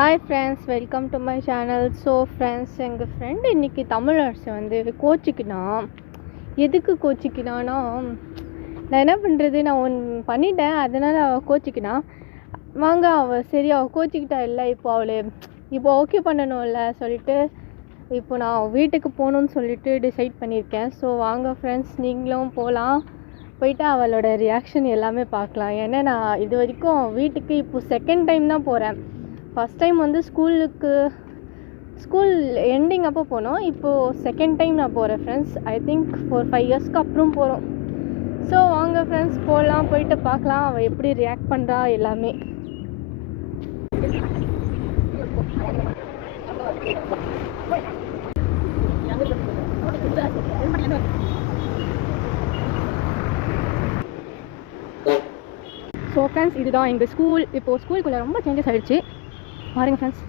Hi friends, welcome to my channel. So friends, எங்கள் friend இன்றைக்கி தமிழரசு வந்து கோச்சிக்கினான். எதுக்கு கோச்சிக்கினான்னா, நான் என்ன பண்ணுறது, நான் ஒன்று பண்ணிட்டேன், அதனால் அவள் கோச்சிக்கினான். வாங்க, அவள் கோச்சிக்கிட்டா இல்லை, இப்போ ஓகே பண்ணணும்ல சொல்லிட்டு இப்போ நான் வீட்டுக்கு போகணுன்னு சொல்லிட்டு டிசைட் பண்ணியிருக்கேன். ஸோ வாங்க ஃப்ரெண்ட்ஸ், நீங்களும் போயிட்டு அவளோட ரியாக்ஷன் எல்லாமே பார்க்கலாம். ஏன்னா நான் இது வரைக்கும் வீட்டுக்கு இப்போ செகண்ட் டைம் தான் போகிறேன். ஃபஸ்ட் டைம் வந்து ஸ்கூல் எண்டிங் அப்போ போனோம். இப்போது செகண்ட் டைம் நான் போகிறேன் ஃப்ரெண்ட்ஸ். ஐ திங்க் 4-5 இயர்ஸ்க்கு அப்புறம் போகிறோம். ஸோ வாங்க ஃப்ரெண்ட்ஸ், போயிட்டு பார்க்கலாம் அவள் எப்படி ரியாக்ட் பண்ணுறா எல்லாமே. ஸோ ஃப்ரெண்ட்ஸ், இதுதான் எங்கள் ஸ்கூல். இப்போது ஸ்கூலுக்குள்ளே ரொம்ப சேஞ்சஸ் ஆகிடுச்சு பாருங்க ஃப்ரெண்ட்ஸ்.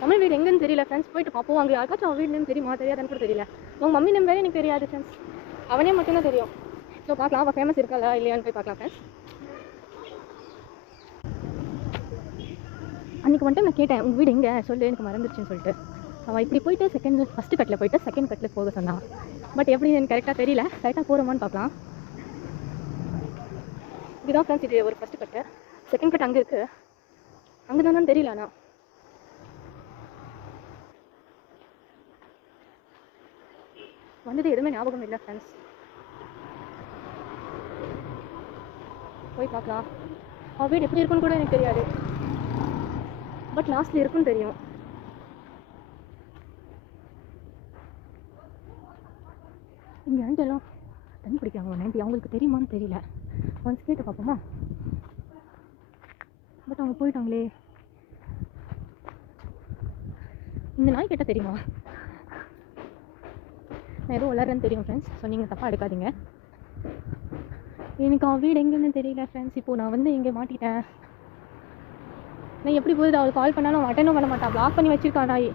தமிழ் வீடு எங்கன்னு தெரியல ஃப்ரெண்ட்ஸ், போயிட்டு பார்ப்போம். அங்கே யாருக்காச்சும் அவன் வீடுன்னு தெரியுமா, தெரியாதுன்னு கூட தெரியல. உங்கள் மம்மி நேம் வேறு எனக்கு தெரியாது ஃப்ரெண்ட்ஸ், அவனே மட்டும்தான் தெரியும். ஸோ பார்க்கலாம் அவள் ஃபேமஸ் இருக்காளா இல்லையான்னு போய் பார்க்கலாம் ஃப்ரெண்ட்ஸ். அன்றைக்கி வந்துட்டு நான் கேட்டேன், உங்கள் வீடு எங்கே சொல்லு, எனக்கு மறந்துடுச்சுன்னு சொல்லிட்டு. அவள் இப்படி போயிட்டு ஃபஸ்ட்டு கட்டில் போயிட்டு செகண்ட் கட்டில் போக சொன்னான். பட் எப்படி எனக்கு கரெக்டாக தெரியல. கரெக்டாக போகிறோமான்னு பார்க்கலாம். இதுதான் ஃப்ரெண்ட்ஸ், இது ஒரு ஃபஸ்ட்டு கட்டு. செகண்ட் கட் அங்கே இருக்குது, அங்கே தானு தெரியல. ஆனால் வந்தது எதுவுமே ஞாபகம் இல்லை ஃப்ரெண்ட்ஸ். போய் பார்க்கலாம். அவள் வீடு எப்படி இருக்குன்னு கூட எனக்கு தெரியாது, பட் லாஸ்ட்டில் இருக்குன்னு தெரியும். இங்கே ஆண்டெல்லாம் தண்ணி பிடிக்கிறாங்க. நைன்டி அவங்களுக்கு தெரியுமான்னு தெரியல. ஒன்ஸ் கேட்டு பார்ப்போமா? பட் அவங்க போயிட்டாங்களே. இந்த நாய் கேட்டால் தெரியுமா? நான் எதுவும் வளர்றேன்னு தெரியும் ஃப்ரெண்ட்ஸ். ஸோ நீங்கள் தப்பாக எடுக்காதீங்க. எனக்கு அவள் வீடு எங்கேன்னு தெரியல ஃப்ரெண்ட்ஸ். இப்போது நான் வந்து இங்கே மாட்டிட்டேன். நான் எப்படி போகுது, அவளுக்கு கால் பண்ணாலும் அவள் அட்டெண்டும் பண்ண மாட்டான். பிளாக் பண்ணி வச்சிருக்கா நாய்.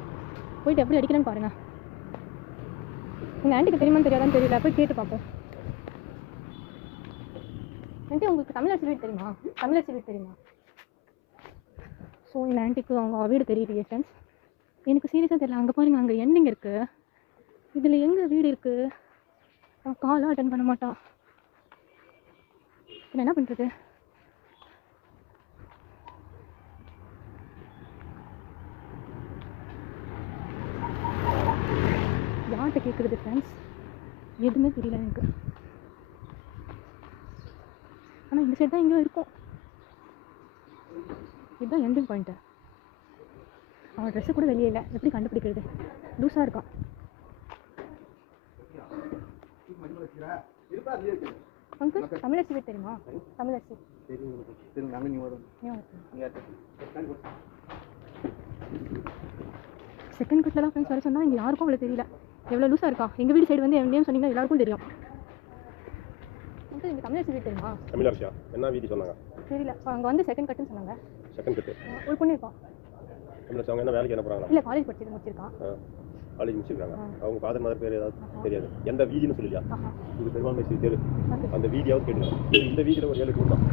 போயிட்டு எப்படி அடிக்கிறேன்னு பாருங்கள். உங்கள் ஆண்டிக்கு தெரியுமான்னு தெரியாதான்னு தெரியல, போய் கேட்டு பார்ப்போம். ஆண்டி, உங்களுக்கு தமிழரசி வீடு தெரியுமா? தமிழரசி வீடு தெரியுமா? ஸோ இந்த ஆண்டிக்கு அவங்க வீடு தெரியலையே ஃப்ரெண்ட்ஸ். எனக்கு சீரியஸாக தெரியல. அங்கே பாருங்கள், அங்கே எண்டிங் இருக்குது. இதில் எங்கே வீடு இருக்குது? அவன் காலாக அட்டன் பண்ண மாட்டான். இப்போ என்ன பண்ணுறது? யார்கிட்ட கேட்குறது ஃப்ரெண்ட்ஸ்? எதுவுமே தெரியல எனக்கு. ஆனால் இந்த சைடு தான் எங்கேயோ இருக்கும். இதுதான் எண்டிங் பாயிண்ட்டு. அவன் ட்ரெஸ்ஸு கூட வெளியே இல்லை, எப்படி கண்டுபிடிக்கிறது? லூஸாக இருக்கான். அங்கிள், தமிழரசி வீடு தெரியுமா? தமிழரசி செகண்ட் கட்டில் தான் ஃப்ரெண்ட்ஸ் வர சொன்னால் இங்கே யாருக்கும் அவ்வளோ தெரியல. எவ்வளோ லூஸாக இருக்கா. எங்கள் வீடு சைடு வந்து என் சொன்னீங்கன்னா எல்லாருக்கும் தெரியும். அங்கிள், இங்கே தமிழரசி வீடு தெரியுமா? தமிழரசியா? என்ன வீடு சொன்னாங்க? தெரியல. அங்கே வந்து செகண்ட் கட்டுன்னு சொன்னாங்க. செகண்ட் கட்டு ஒரு பொண்ணு இருக்கா. தமிழரசி அவங்க என்ன வேலைக்கு என்ன போகிறாங்களா? இல்லை, காலேஜ் முடிச்சிருக்கான். காலேஜ் முடிச்சிருக்காங்க. அவங்க ஃபாதர் மதர் பேர் ஏதாவது தெரியாது? எந்த வீதின்னு சொல்லியா? இது பெருமாள் மெஸ்ஸி தெரு. அந்த வீதியாவது கேட்டுங்க. இந்த வீதியில் ஒரு 7 ரூம் தான்.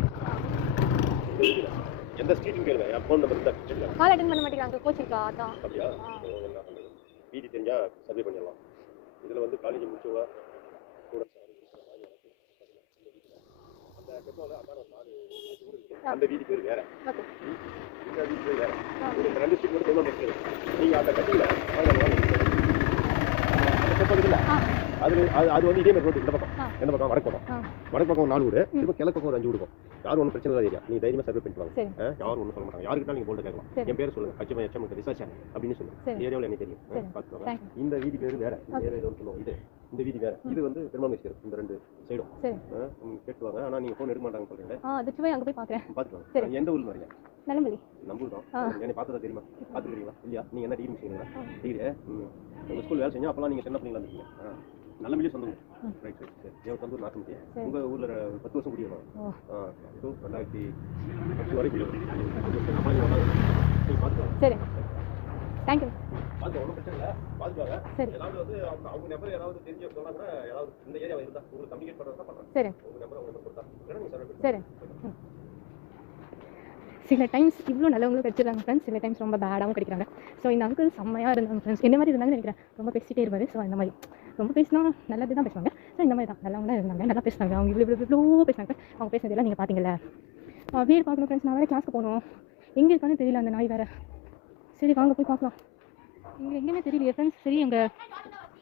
எந்த ஸ்ட்ரீட்னு கேளுங்க. என் ஃபோன் நம்பர் தான் கேளுங்க. கால் அட்டெண்ட் பண்ண மாட்டேங்கிறாங்க, கோச்சிருக்கா. அதான் அப்படியா? என்ன வீதி தெரிஞ்சால் சர்வே பண்ணிடலாம். இதில் வந்து காலேஜ் முடிச்சவங்க கூட அந்த வீதி பேர் வேற, இந்த வீதி பேர் வேற. 2 ஸ்ட்ரீட் மட்டும் பெருமாள் மெஸ்ஸி. நீங்கள் அந்த கட்டியில் அது வந்து இதே மாதிரி ரோடு. இந்த பக்கம் எந்த பக்கம்? வடக்கு பக்கம் 4 வீடு, திரும்ப கிழக்கு பக்கம் ஒரு 5 வீடு இருக்கும். யாரும் ஒன்றும் பிரச்சனை தான் ஏரியா. நீங்கள் தைரியமாக சர்வே பண்ணிட்டு வாங்க. யாரும் ஒன்றும் சொல்ல மாட்டாங்க. யாருக்கிட்ட நீங்கள் போல்ட கேட்கலாம். என் பேர் சொல்லுங்கள், HM ரிசர்ச் அப்படின்னு சொல்லுங்கள். ஏரியாவில் எனக்கு தெரியும், பார்த்துக்கோங்க. இந்த வீதி பேர் வேற, சொல்லுவோம். இந்த வீதி வேற. இது வந்து பெருமாள் மெஸ்ஸி. இந்த 2 சைடும் கேட்டுவாங்க. ஆனால் நீங்கள் ஃபோன் எடுக்க மாட்டாங்க சொல்கிறீங்க. அங்கே போய் பார்க்குறேன். பார்த்துக்கோங்க. எந்த ஊரில் வரீங்க? நம்பூர் தான். என்னை பார்த்ததா தெரியுமா? பார்த்துக்கிறீங்களா? இல்லையா? நீங்கள் என்ன டிகிரி முடிச்சிங்களா? டிகிரி உங்கள் ஸ்கூல் வேலை செஞ்சா அப்போலாம் நீங்கள் சின்ன பிள்ளைங்களா இருந்தீங்க. நல்லபடியாக சொந்த ஊர். Right right. சரி, என் சொந்த ஊர் நாட்டுமட்டியா. உங்கள் ஊரில் 10 வருஷம் குடியணும். ஸோ 2010 வரைக்கும் பார்த்துக்கலாம். சரி, தேங்க்யூ. பார்த்து ஒன்றும் பிரச்சனை இல்லை, பார்த்துக்குவாங்க. ஏதாவது வந்து அவங்க நம்பர் ஏதாவது தெரிஞ்சு சொன்னாங்கன்னா, ஏதாவது இந்த ஏரியாவை இருந்தால் உங்களுக்கு கம்யூனிகேட் பண்ணுறது தான் பண்ணுறாங்க. சரி, உங்கள் நம்பர் கொடுத்தா நீங்கள் சர்வே. சரி சில டைம்ஸ் இவ்வளோ நல்லவங்களும் கிடைச்சிருக்காங்க ஃப்ரெண்ட்ஸ், சில டைம்ஸ் ரொம்ப பேடாகவும் கிடைக்கிறாங்க. ஸோ இந்த அங்கிள் செம்மையாக இருந்தாங்க ஃப்ரெண்ட்ஸ். என்ன மாதிரி இருந்தாங்கன்னு நினைக்கிறேன். ரொம்ப பேசிகிட்டே இருப்பார். ஸோ இந்த மாதிரி ரொம்ப பேசினா நல்லது தான் பேசுவாங்க. ஸோ இந்த மாதிரி தான் நல்லவங்க தான் இருந்தாங்க, நல்லா பேசுனாங்க. அவங்க இவ்வளோ பேசினாங்க. அவங்க பேசுனதெல்லாம் நீங்கள் பார்த்தீங்கல்ல. வீடு பார்க்கணும் ஃப்ரெண்ட்ஸ். நான் வேறு கிளாஸ்க்கு போகணும். எங்கே இருக்கான்னு தெரியல அந்த நாய் வேறு. சரி வாங்க போய் பார்க்கலாம். இங்கே எங்கேயுமே தெரியலையே ஃப்ரெண்ட்ஸ். சரி எங்கள்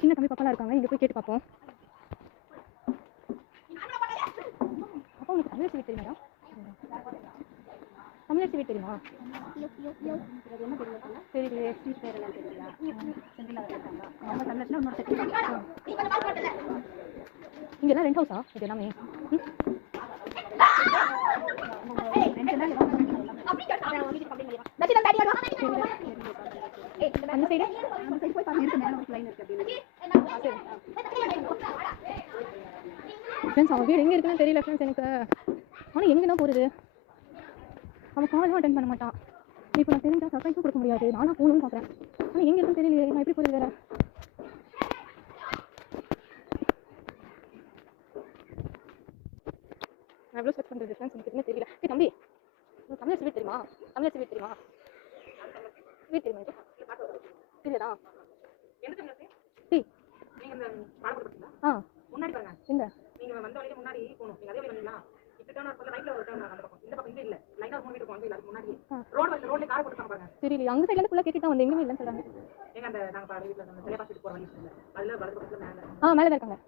சின்ன தம்பி பாப்பாலாம் இருக்காங்க, இங்கே போய் கேட்டு பார்ப்போம். அப்போ உங்களுக்கு தமிழ் வீட் தெரியுமா? தமிழ் வீட் தெரியுமா? தெரியலையே. இங்கெல்லாம் ரெண்ட் ஹவுஸா இது எல்லாமே? அந்த சைடு ஃப்ரெண்ட்ஸ் அவன் வீடு எங்கே இருக்குன்னு தெரியல ஃப்ரெண்ட்ஸ் எனக்கு. ஆனால் எங்கே தான் போகிறது? அவன் காலும் அட்டன் பண்ண மாட்டான். இப்போ நான் தெரிஞ்சால் சர்ப்ரைஸும் கொடுக்க முடியாது. நானும் போகணும்னு பார்க்குறேன். ஆனால் எங்கே இருக்குன்னு தெரியலையே. நான் எப்படி போகிறது வேறு? நான் எவ்வளோ சர்ச் பண்ணுறது ஃப்ரெண்ட்ஸ் எனக்கு என்ன தெரியல. தம்பி தமிழ் வீட் தெரியுமா? தமிழ் வீட் தெரியுமா? வீட் தெரியுமா? தெரியலடா. முன்னாடி பாருங்க. எங்க நீங்க வந்த வழியில முன்னாடி போணும். நீங்க அதே வழியில வந்தீங்களா? இப்படிதான் ஒரு ரைட்ல ஒரு டர்ன் அந்த பக்கம். இந்த பக்கம் இங்க இல்ல. லைனா மூணு வீட்டு போங்க. இல்ல அதுக்கு முன்னாடி ரோட்ல கார் போட்டுட்டாங்க பாருங்க. தெரியல. அங்க சைடுல ஃபுல்லா கேட்டிட்டு வந்து எங்கமே இல்லன்னு சொல்றாங்க. எங்க அந்த நாங்க பாரு வீட்ல அந்த சிலைபாஸ் வீட்டு போற வழி இல்ல. அதுல வலது பக்கத்துல மேல. மேல இருக்காங்க.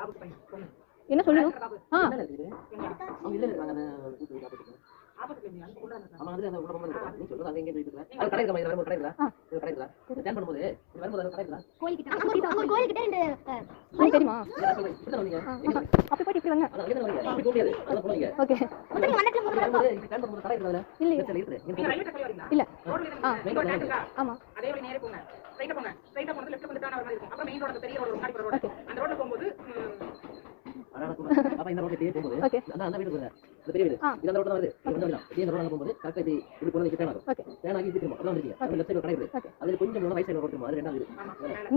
பாபு பையன் பொண்ணு. என்ன சொல்லுங்க? அவங்க இல்ல இருக்காங்க. அந்த கூட்டு காட்டுங்க. ஆபத்துல நீ அந்த உள்ள அந்த ஆமா அதுல அந்த உள்ள போங்க. நீ சொல்றது அங்க எங்க போயிட்டு இருக்க? அது கடையில மாதிரி ஒரு கடையில. இது கடையில. ஸ்கேன் பண்ணும்போது இது வரும்போது அது கடையில. கோயில் கிட்ட. ஒரு கோயில் கிட்ட இந்த உங்களுக்கு தெரியுமா? இப்படி வந்தீங்க. அப்ப போய் இப்படி வாங்க. அத எங்க வரீங்க? அப்படி போடியாது. அத போறீங்க. ஓகே. நீங்க மண்ணத்துல போறது ஸ்கேன் பண்ணும்போது கடையில இல்ல. இல்ல இருக்கு. நீங்க ரைட்ல போய் வரீங்களா? இல்ல. ரோட்ல இருக்கு. ஆமா. அதே வழி நேரே போங்க. ரைட்ல போங்க. ரைட்ல போறது லெஃப்ட் வந்து டர்ன் ஆவற மாதிரி இருக்கு. அப்புறம் மெயின் ரோட்ல பெரிய ரோடு முன்னாடி போற ரோடு. அந்த ரோட்ல போகும்போது அப்ப இந்த ரோட்ல போகும்போது அந்த வீட்டுக்கு போங்க. இந்த பெரிய வீடு. இது அந்த ரோட்ல வருது. இந்த ரோட்ல இந்த ரோட்ல போகும்போது கரெக்ட்டா இப்படி போறது கிட்ட வரும். டர்ன் ஆகி திரும்ப அப்புறம் வந்துருங்க. அந்த லெஃப்ட் சைடுல கடை இருக்கு. அதுல கொஞ்சம் முன்ன ரைட் சைடுல ரோட் மாதிரி ரெண்டாவது வீடு.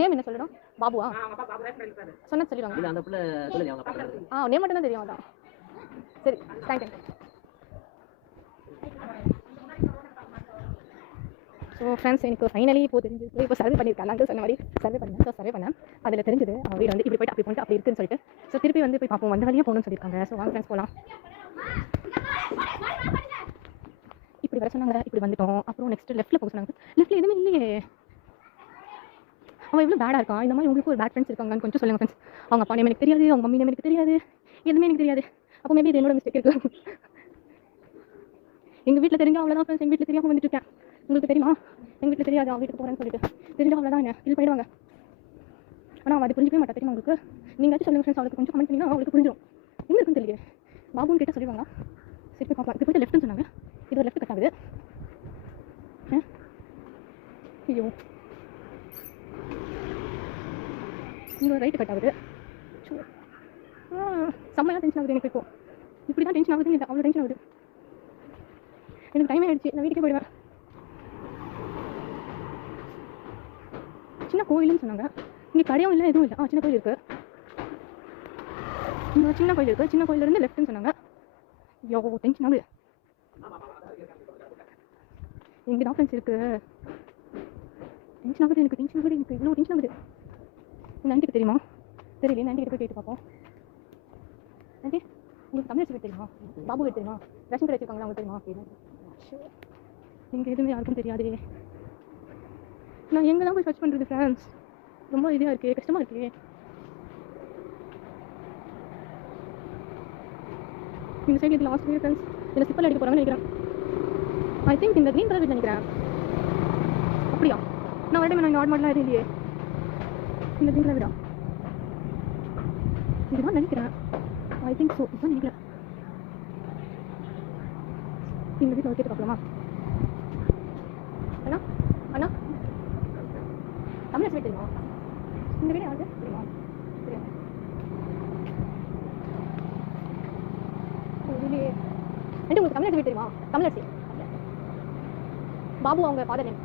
நேம் என்ன சொல்லணும்? பாபுவா? அப்பா பாபு ரைட் சைடுல இருக்காரு. சொன்னா சொல்லிடுவாங்க. இல்ல அந்த புள்ள சொல்லல அவங்க அப்பா. நேம் மட்டும் தான் தெரியும் அதான். சரி தேங்க் யூ. ஸோ ஃப்ரெண்ட்ஸ் எனக்கு ஃபைனலி இப்போ தெரிஞ்சது. இப்போ சர்வே பண்ணியிருக்காங்க. அங்கே சொன்ன மாதிரி சர்வே பண்ணேன். ஸோ சர்வே பண்ணேன். அதில் தெரிஞ்சது அவன் வீடு வந்து இப்படி போய்ட்டு அப்படி இருக்குன்னு சொல்லிட்டு. ஸோ திருப்பி வந்து போய் பார்ப்போம். வந்த வழியாக போகணும்னு சொல்லியிருக்காங்க. ஸோ வாங்க ஃப்ரெண்ட்ஸ் போகலாம். இப்படி வர சொன்னாங்க. இப்படி வந்துட்டோம். அப்புறம் நெக்ஸ்ட் லெஃப்ட்டில் போக சொன்னாங்க. லெஃப்ட்டில் எதுவுமே இல்லையே. அவன் எவ்வளோ பேடாக இருக்கான். இந்த மாதிரி உங்களுக்கு ஒரு பேட் ஃப்ரெண்ட்ஸ் இருக்காங்கன்னு கொஞ்சம் சொல்லுங்கள் ஃப்ரெண்ட்ஸ். அவங்க அப்பா நேம் எனக்கு தெரியாது, அவங்க மம்மி நேம் எனக்கு தெரியாது, எதுவுமே எனக்கு தெரியாது. அப்போ மேபி இது என்னோட மிஸ்டேக் இருக்கு. எங்கள் வீட்டில் தெரிஞ்சா அவ்வளோதான் ஃப்ரெண்ட்ஸ். எங்கள் வீட்டில் தெரியாமல் வந்துட்டு இருக்கேன். உங்களுக்கு தெரியுமா? எங்கள் வீட்டில் தெரியாது அவன் வீட்டுக்கு போகிறேன்னு சொல்லிட்டு. தெரிஞ்சா அவ்வளோதான் என்ன ஃபீல் பண்ணிடுவாங்க. ஆனால் அவன் அது புரிஞ்சிக்கவே மாட்டா. தெரியுமா உங்களுக்கு? நீங்கள் சொல்லுங்கள் ஃப்ரெண்ட்ஸ். அவளுக்கு கொஞ்சம் கமெண்ட் பண்ணிங்கன்னா அவளுக்கு புரிஞ்சிடும். எங்கே இருக்குன்னு தெரியல. பாபுன்னு கேட்டால் சொல்லுவாங்க. சரி போய் பார்க்கலாம். இப்போ போய்ட்டு லெஃப்ட்னு சொன்னாங்க. இது ஒரு லெஃப்ட் கட் ஆகுது. ஐயோ இங்கே ஒரு ரைட்டு கட் ஆகுது. செம்மையாக டென்ஷன் ஆகுது எனக்கு. இப்போ இப்படி தான் டென்ஷன் ஆகுதுன்னு இல்லை, அவ்வளோ டென்ஷன் ஆகுது. எனக்கு டைம் ஆகிடுச்சு. நான் வீட்டுக்கே போயிடுவேன். சின்ன கோயிலுன்னு சொன்னாங்க. இங்கே கடையும் இல்லை, எதுவும் இல்லை. சின்ன கோயில் இருக்குது. இங்கே சின்ன கோயில் இருக்குது. சின்ன கோயிலேருந்து லெஃப்ட்னு சொன்னாங்க. ஐயோ டென்ஷன் ஆகுது. எங்கே தான் ஃப்ரெண்ட்ஸ் இருக்குது? டென்ஷன் ஆகுது எனக்கு. டென்ஷன் ஆகுது எனக்கு. இவ்வளோ டென்ஷன் ஆகுது. இந்த ஆண்டிக்கு தெரியுமா? தெரியல. இந்த ஆண்டிகிட்ட போய் கேட்டு பார்ப்போம். ஆண்டி உங்களுக்கு தமிழ் வீடு தெரியுமா? பாபு வீடு தெரியுமா? ரேஷன் கடை வச்சுருக்காங்களா? அவங்க தெரியுமா? இங்கே எதுவுமே யாருக்கும் தெரியாது. நான் எங்கே தான் போய் சர்ச் பண்ணுறது ஃப்ரெண்ட்ஸ்? ரொம்ப இதாக இருக்குது, கஷ்டமாக இருக்குது. இந்த சைடு இது லாஸ்ட் வீடு ஃப்ரெண்ட்ஸ். இதில் சிப்பல் அடிக்க போகிறாங்கன்னு நினைக்கிறேன். ஐ திங்க் இந்த க்ரீன் கலர் வீடு நினைக்கிறேன். அப்படியா? நான் வரட்டும். நான் இங்கே ஆட் மாடலாம் எதுவும் இல்லையே. இந்த க்ரீன் கலர் வீடா? இதுதான் நினைக்கிறேன். I think so. இதுதான் நினைக்கிறேன். இந்த வீட்டில் கேட்டு பார்க்கலாமா? அண்ணா அண்ணா தமிழ் வீடு தெரியுமா? இந்த வீடு யாரு தெரியுமா? தெரியாது. உங்களுக்கு தமிழ் வீடு தெரியுமா? தமிழரசி. பாபு அவங்க ஃபாதர் நேம்,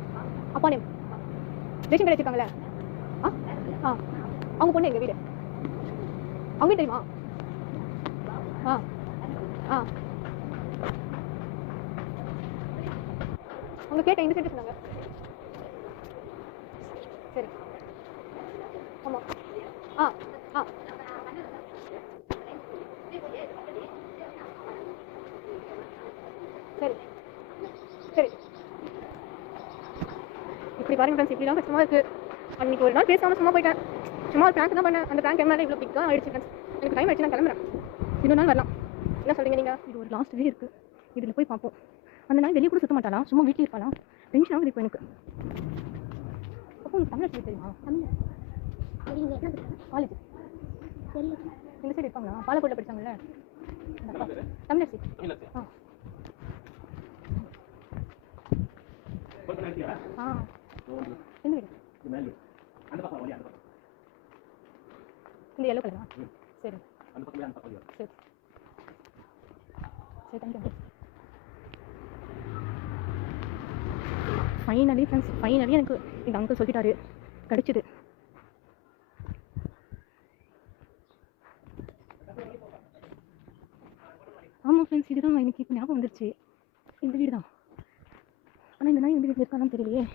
அப்பா நேம். ரேஷன் கடை வச்சுருக்காங்களே. அவங்க பொண்ணு எங்கள் வீடு. அவங்க வீடு தெரியுமா? அவங்க கேட்ட இந்த சைடு சொன்னாங்க. சரி ஆமாம். ஆ ஆ சரி சரி. இப்படி பாருங்க ஃப்ரெண்ட்ஸ், இப்படி தான் கஷ்டமாக இருக்குது. அன்றைக்கி ஒரு நாள் பேசாமல் சும்மா போயிட்டேன். சும்மா ஒரு ப்ராங்க் தான் பண்ணேன். அந்த ப்ராங்க் எம்எல்ஏ இவ்வளோ பிக்காக ஆயிடுச்சு ஃப்ரெண்ட்ஸ். எனக்கு டைம் ஆயிடுச்சு, நான் கிளம்புறேன். இன்னொரு நாள் வரலாம். என்ன சொல்கிறீங்க நீங்கள்? இது ஒரு லாஸ்ட் டே இருக்குது, இதில் போய் பார்ப்போம். அந்த நாள் வெளியே கூட சுற்ற மாட்டாளா, சும்மா வீட்டில் இருப்பாளா? டென்ஷன் ஆகுது இப்போ எனக்கு. அப்போ உங்களுக்கு தமிழ் சொல்லி தெரியுமா? காலேஜ் இந்த சைடு இருப்பாங்களா? பாலக்கோட்டில் படித்தாங்கல்ல தமிழரசி. ஆ ஆ எந்த வீடு? இந்த எல்லோ கலரா? சரி சரி சரி, தேங்க்யூ. ஃபைனலி ஃப்ரெண்ட்ஸ், ஃபைனலி எனக்கு எங்கள் அங்கிள் சொல்லிட்டாரு, கிடச்சிது. ஆமாம் ஃப்ரெண்ட்ஸ், இதுதான் எனக்கு இப்போ ஞாபகம் வந்துருச்சு. இந்த வீடு தான். ஆனால் இந்த நாய் வந்து வீட்டில் இருக்கான்னு தெரியலையே.